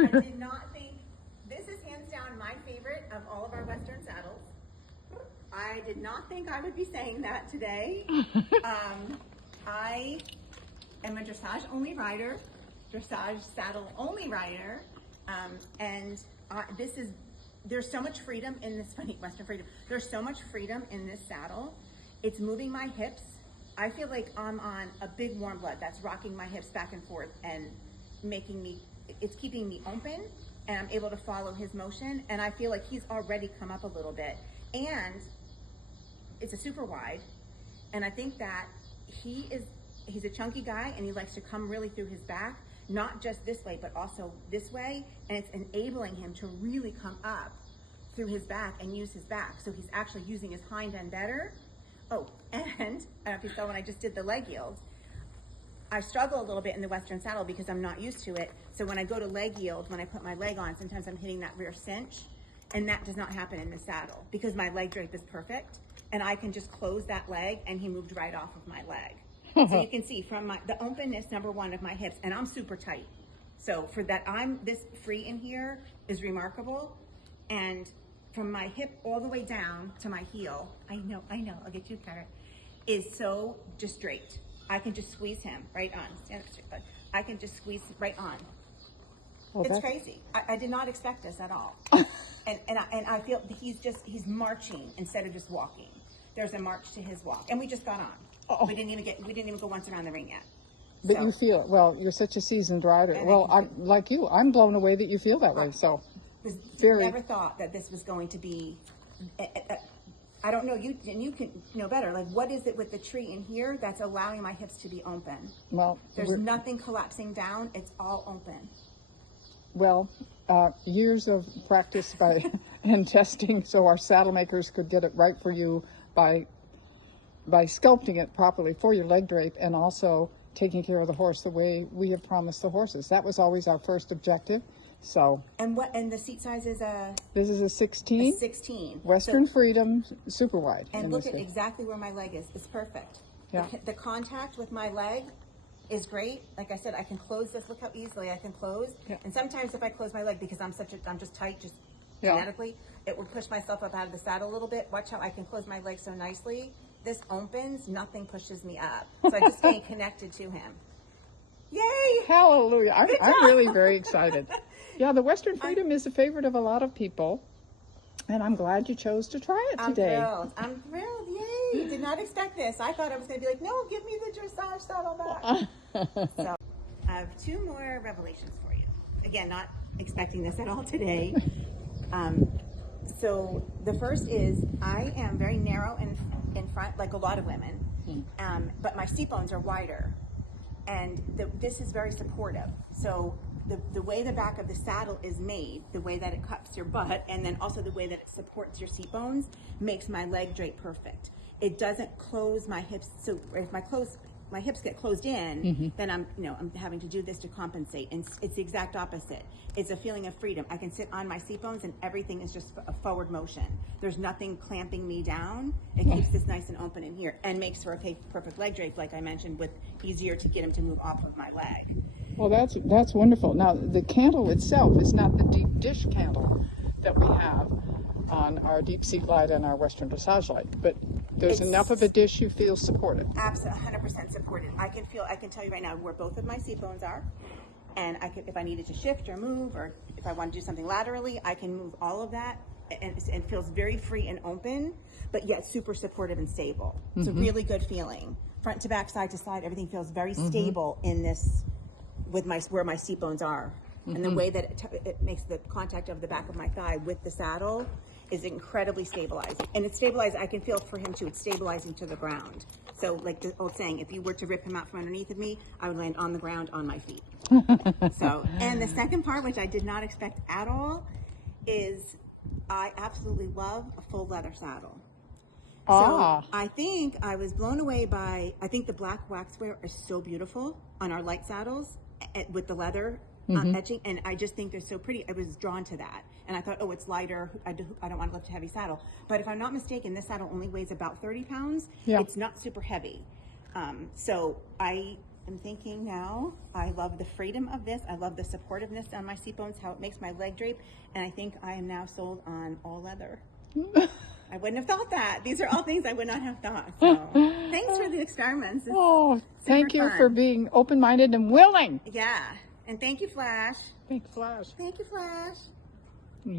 I did not think, this is hands down my favorite of all of our Western saddles. I did not think I would be saying that today. I am a dressage only rider, dressage saddle only rider. There's so much freedom in this, Western freedom. There's so much freedom in this saddle. It's moving my hips. I feel like I'm on a big warm blood that's rocking my hips back and forth and it's keeping me open, and I'm able to follow his motion. And I feel like he's already come up a little bit, and it's a super wide. And I think that he's a chunky guy, and he likes to come really through his back, not just this way, but also this way. And it's enabling him to really come up through his back and use his back. So he's actually using his hind end better. Oh, and I don't know if you saw when I just did the leg yield, I struggle a little bit in the Western saddle because I'm not used to it. So when I go to leg yield, when I put my leg on, sometimes I'm hitting that rear cinch, and that does not happen in the saddle because my leg drape is perfect, and I can just close that leg, and he moved right off of my leg. So you can see from the openness, number one, of my hips, and I'm super tight. So for that, I'm this free in here is remarkable. And from my hip all the way down to my heel, I know, I'll get you, Carrot, is so just draped. I can just squeeze him right on. Stand up straight, bud. I can just squeeze right on. Well, it's crazy. I did not expect this at all. and I feel he's marching instead of just walking. There's a march to his walk, and we just got on. Oh. We didn't even go once around the ring yet. But so, you feel it. Well, you're such a seasoned rider. Well, I'm like you. I'm blown away that you feel that way. So, never thought that this was going to be. I don't know. You can know better. Like, what is it with the tree in here that's allowing my hips to be open? Well, there's nothing collapsing down. It's all open. Well, years of practice and testing, so our saddle makers could get it right for you by sculpting it properly for your leg drape, and also taking care of the horse the way we have promised the horses. That was always our first objective. So. And the seat size is a? This is a 16. 16. Western Freedom, super wide. And look at exactly where my leg is. It's perfect. Yeah. The contact with my leg is great. Like I said, I can close this. Look how easily I can close. Yeah. And sometimes if I close my leg because I'm just tight, just genetically, it will push myself up out of the saddle a little bit. Watch how I can close my leg so nicely. This opens, nothing pushes me up. So I just stay connected to him. Yay! Hallelujah. I'm really very excited. Yeah, the Western Freedom is a favorite of a lot of people, and I'm glad you chose to try it today. I'm thrilled. Yay! Did not expect this. I thought I was going to be like, no, give me the dressage saddle back. So I have two more revelations for you. Again, not expecting this at all today. So the first is I am very narrow in front, like a lot of women, but my seat bones are wider, and this is very supportive. So the way the back of the saddle is made, the way that it cups your butt, and then also the way that it supports your seat bones, makes my leg drape perfect. It doesn't close my hips. So if my hips get closed in, then I'm having to do this to compensate. And it's the exact opposite. It's a feeling of freedom. I can sit on my seat bones and everything is just a forward motion. There's nothing clamping me down. It keeps this nice and open in here and makes for a perfect leg drape, like I mentioned, with easier to get him to move off of my leg. Well, that's wonderful. Now, the cantle itself is not the deep dish cantle that we have on our deep seat light and our Western dressage light, but there's enough of a dish you feel supported. Absolutely, 100% supported. I can tell you right now where both of my seat bones are, and if I needed to shift or move, or if I want to do something laterally, I can move all of that, and it feels very free and open, but yet super supportive and stable. It's a really good feeling. Front to back, side to side, everything feels very stable in this, with where my seat bones are. And the way that it makes the contact of the back of my thigh with the saddle is incredibly stabilizing. And it's stabilized, I can feel for him too, it's stabilizing to the ground. So like the old saying, if you were to rip him out from underneath of me, I would land on the ground on my feet. And the second part, which I did not expect at all, is I absolutely love a full leather saddle. So I think I was blown away by, I think the black waxware is so beautiful on our light saddles with the leather etching, and I just think they're so pretty. I was drawn to that, and I thought, oh, it's lighter. I don't want to lift a heavy saddle. But if I'm not mistaken, this saddle only weighs about 30 pounds. Yeah. It's not super heavy. So I am thinking now, I love the freedom of this. I love the supportiveness on my seat bones, how it makes my leg drape. And I think I am now sold on all leather. I wouldn't have thought that. These are all things I would not have thought. So thanks for the experiments. It's Oh, thank you fun. for being open-minded and willing. Yeah. And thank you, Flash. Thank Flash. Thank you, Flash. Yeah.